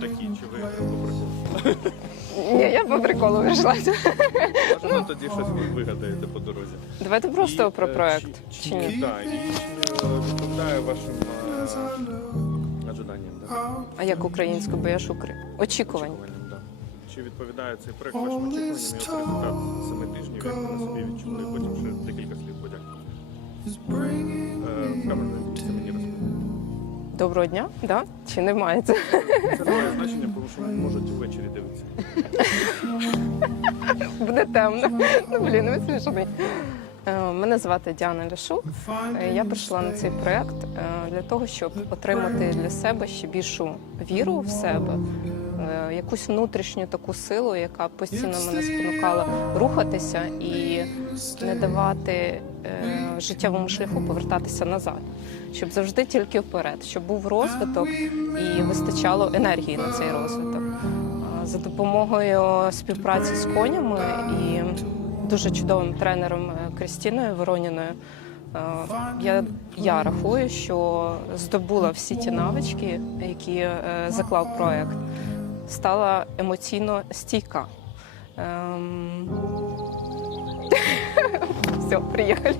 такі, чи ви по приколу? Ні, я по приколу вийшла. Може, ви тоді щось ви вигадаєте по дорозі. Давайте просто І, про е, проект. Чи, Чи ні? Так, і е, відповідає вашим е, ожиданням, да? А як українською, бо я ж укр... Очікувань. очікуванням, да. Чи відповідає цей проект вашим очікуванням і от результат семи тижнів, як ви на собі відчули, потім ще декілька слів подякувати. Е, це мені розповідає. Доброго дня, да? Чи немає це? Це не має значення, тому що можуть ввечері дивитися. Буде темно. Ну, блін, ви смішний. Е, Мене звати Діана Ляшук. Е, Я прийшла на цей проект е, для того, щоб отримати для себе ще більшу віру в себе, якусь внутрішню таку силу, яка постійно мене спонукала рухатися і не давати життєвому шляху повертатися назад, щоб завжди тільки вперед, щоб був розвиток і вистачало енергії на цей розвиток. За допомогою співпраці з конями і дуже чудовим тренером Кристіною Вороніною. Я, я рахую, що здобула всі ті навички, які е, заклав проект, стала емоційно стійка. Все, приїхали.